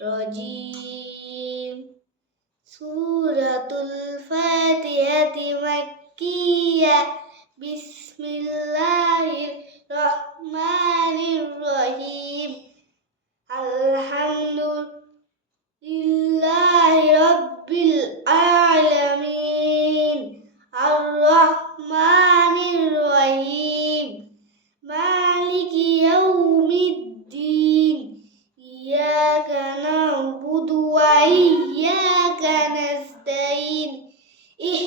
rajim Suratul Fatihah Makkiyah Bismillahirrahmanirrahim Alhamdulillah Rabbil Alamin